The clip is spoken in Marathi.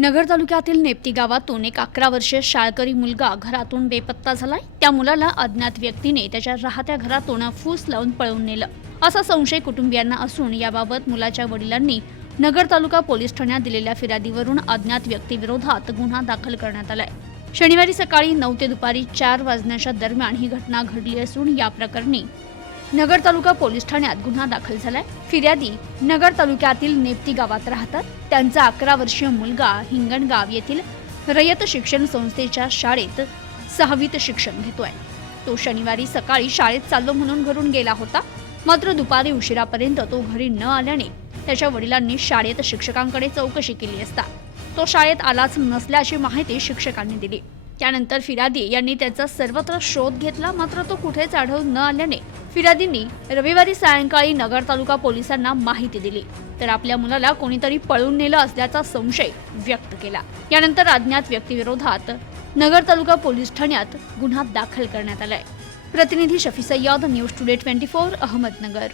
नगर तालुक्यातील नेप्ती गावातून एक अकरा वर्षीय शाळकरी मुलगा घरातून बेपत्ता झालाय. त्या मुलाला अज्ञात व्यक्तीने त्याच्या राहत्या घरातून फूस लावून पळवून नेलं. असा संशय कुटुंबियांना असून याबाबत मुलाच्या वडिलांनी नगर तालुका पोलीस ठाण्यात दिलेल्या फिर्यादीवरून अज्ञात व्यक्तीविरोधात गुन्हा दाखल करण्यात आलाय. शनिवारी सकाळी नऊ ते दुपारी चार वाजण्याच्या दरम्यान ही घटना घडली असून या प्रकरणी नगर तालुका पोलीस ठाण्यात गुन्हा दाखल झालाय. फिर्यादी नगर तालुक्यातील नेप्ती गावात राहतात. त्यांचा अकरा वर्षीय मुलगा हिंगणगाव येथील रयत शिक्षण संस्थेच्या शाळेत सहावीत शिक्षण घेतोय. तो शनिवारी सकाळी शाळेत चाललो म्हणून घरून गेला होता. मात्र दुपारी उशिरापर्यंत तो घरी न आल्याने त्याच्या वडिलांनी शाळेत शिक्षकांकडे चौकशी केली असता. तो शाळेत आलाच नसल्याची माहिती शिक्षकांनी दिली. त्यानंतर फिरादी यांनी त्याचा सर्वत्र शोध घेतला. मात्र तो कुठेच आढळून न आल्याने फिर्यादींनी रविवारी सायंकाळी नगर तालुका पोलिसांना माहिती दिली. तर आपल्या मुलाला कोणीतरी पळून नेलं असल्याचा संशय व्यक्त केला. यानंतर अज्ञात व्यक्तीविरोधात नगर तालुका पोलीस ठाण्यात गुन्हा दाखल करण्यात आलाय. प्रतिनिधी Shafi Sayyad news today twenty four Ahmednagar.